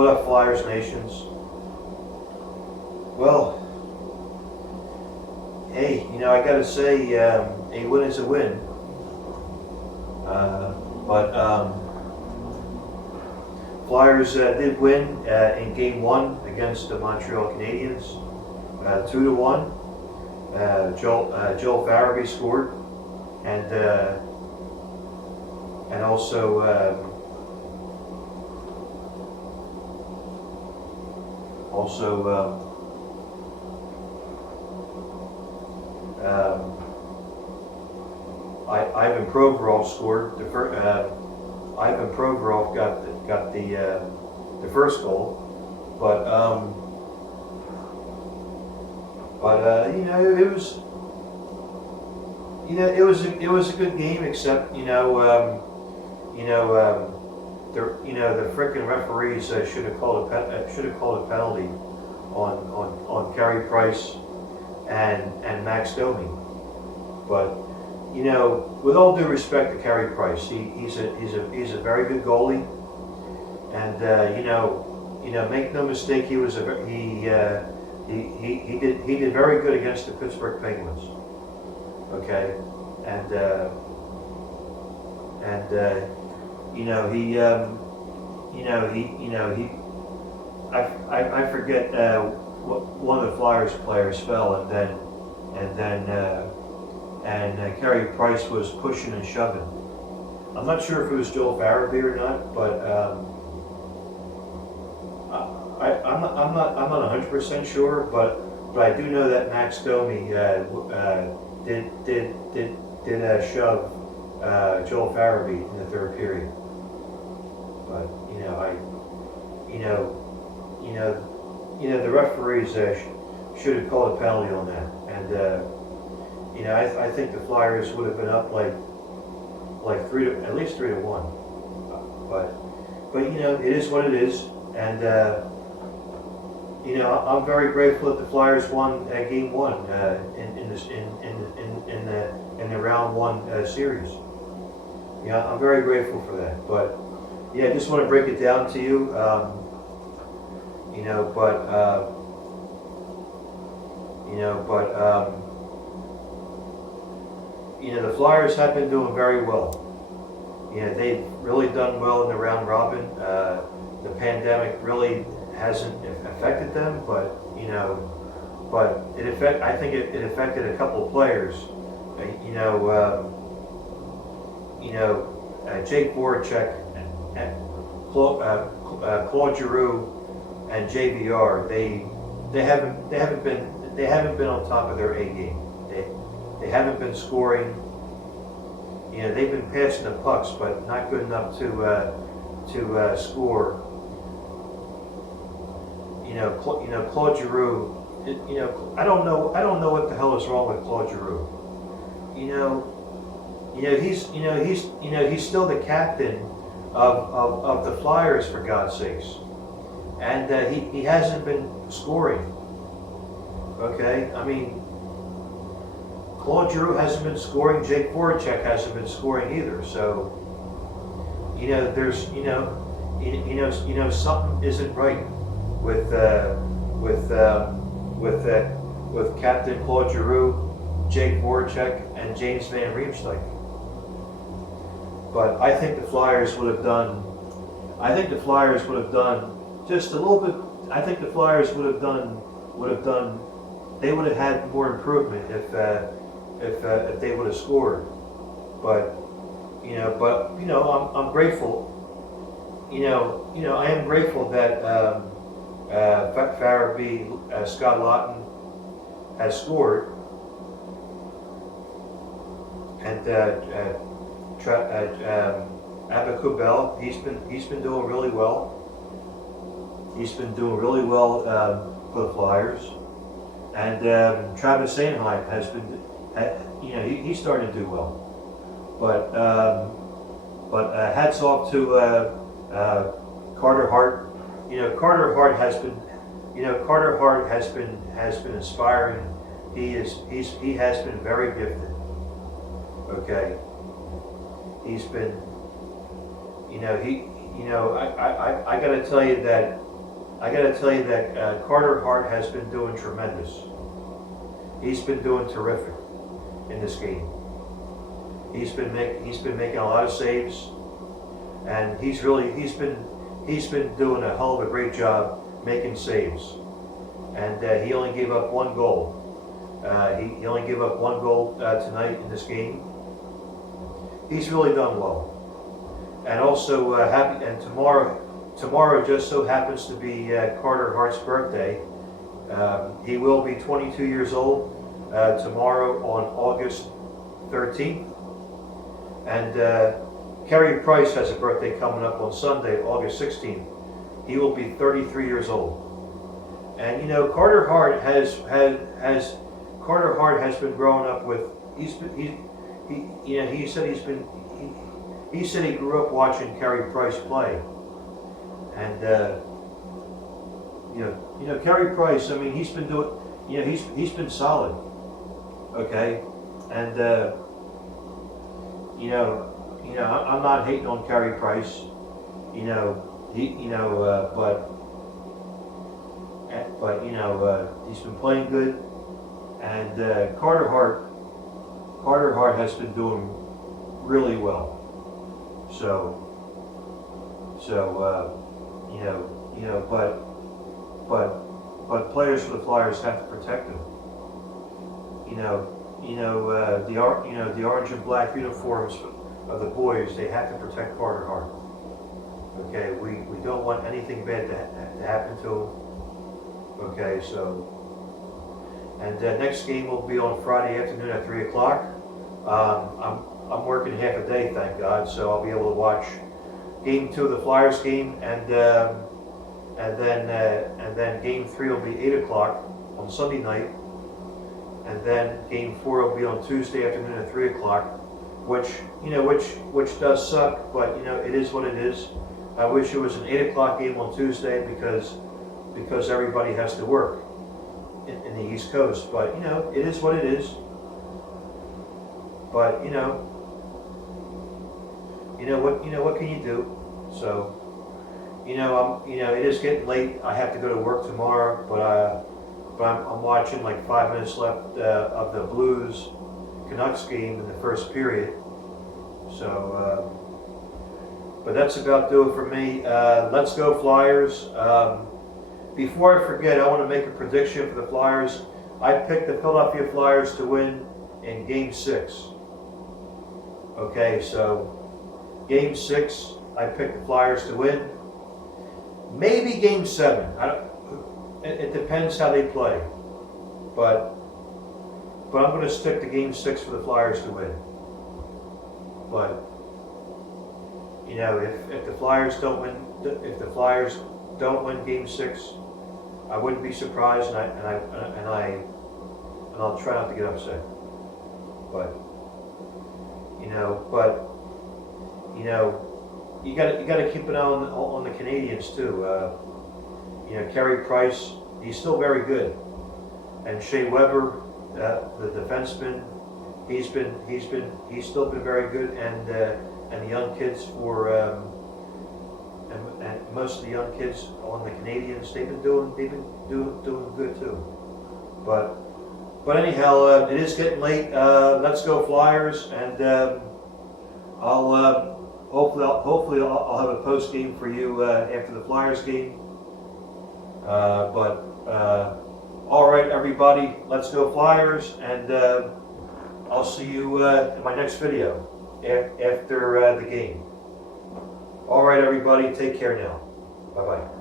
What up, Flyers Nations? Well, hey, I gotta say, a win is a win. But Flyers did win in Game 1 against the Montreal Canadiens, 2-1. Joel Farabee scored, and also Ivan Provorov scored. Ivan Provorov got the first goal, but it was a good game, except the frickin' referees should have called a penalty on Carey Price and Max Domi. But with all due respect to Carey Price, he's a very good goalie, and make no mistake, he did very good against the Pittsburgh Penguins. Okay, I forget one of the Flyers players fell, and Carey Price was pushing and shoving. I'm not sure if it was Joel Farabee or not, but I'm not 100% sure, but I do know that Max Domi did shove Joel Farabee in the third period. But the referees should have called a penalty on that, and I think the Flyers would have been up like at least 3-1. But it is what it is, and I'm very grateful that the Flyers won Game 1 in the round 1 series. I'm very grateful for that. But I just want to break it down to you. The Flyers have been doing very well. They've really done well in the round robin. The pandemic really hasn't affected them, but I think it affected a couple of players. Jake Voracek, Claude Giroux, and JVR. They haven't been on top of their A game. They haven't been scoring. They've been passing the pucks, but not good enough to score. Claude Giroux. I don't know what the hell is wrong with Claude Giroux. He's still the captain of the Flyers, for God's sakes, and he hasn't been scoring. Okay, I mean, Claude Giroux hasn't been scoring. Jake Voracek hasn't been scoring either. So there's something isn't right with Captain Claude Giroux, Jake Voracek, and James Van Riemsdyk. But I think the Flyers would have done just a little bit. I think the Flyers would have done. They would have had more improvement if they would have scored. But I'm grateful. I am grateful that Farabee, Scott Laughton has scored, and Abba-Kubel, he's been doing really well. He's been doing really well for the Flyers, and Travis Sanheim has been, he's starting to do well. But hats off to Carter Hart. Carter Hart has been inspiring. He has been very gifted. Okay. He's been, I got to tell you that, I got to tell you that Carter Hart has been doing tremendous. He's been doing terrific in this game. He's been making a lot of saves, and he's been doing a hell of a great job making saves. And he only gave up one goal. He only gave up one goal tonight in this game. He's really done well. And also happy. And tomorrow just so happens to be Carter Hart's birthday. He will be 22 years old tomorrow on August 13th. And Carey Price has a birthday coming up on Sunday, August 16th. He will be 33 years old. And you know, Carter Hart has been growing up with. He said he grew up watching Carey Price play. And you know Carey Price. I mean, he's been doing. You know, he's been solid. Okay, and I'm not hating on Carey Price. But he's been playing good, and Carter Hart has been doing really well. But players for the Flyers have to protect him. The orange and black uniforms of the boys, they have to protect Carter Hart. Okay, we don't want anything bad to happen to him. Okay, so, and next game will be on Friday afternoon at 3 o'clock. I'm working half a day, thank God, so I'll be able to watch Game 2 of the Flyers game, and then Game 3 will be 8 o'clock on Sunday night, and then Game 4 will be on Tuesday afternoon at 3 o'clock, which does suck, but it is what it is. I wish it was an 8 o'clock game on Tuesday because everybody has to work in the East Coast, but it is what it is. But what can you do? So it is getting late. I have to go to work tomorrow, but I'm watching like 5 minutes left of the Blues Canucks game in the first period. So, but that's about do it for me. Let's go Flyers. Before I forget, I want to make a prediction for the Flyers. I picked the Philadelphia Flyers to win in Game 6. Okay, so Game 6, I picked the Flyers to win. Maybe Game 7. It depends how they play. But I'm going to stick to Game 6 for the Flyers to win. But if the Flyers don't win Game 6, I wouldn't be surprised, and I'll try not to get upset. But you got to keep an eye on the Canadians too. Carey Price, he's still very good, and Shea Weber, the defenseman, he's still been very good, and the young kids and most of the young kids on the Canadians, they've been doing good too. But anyhow, it is getting late. Let's go Flyers, and hopefully I'll have a post game for you after the Flyers game. All right, everybody, let's go Flyers, and I'll see you in my next video after the game. All right, everybody, take care now. Bye-bye.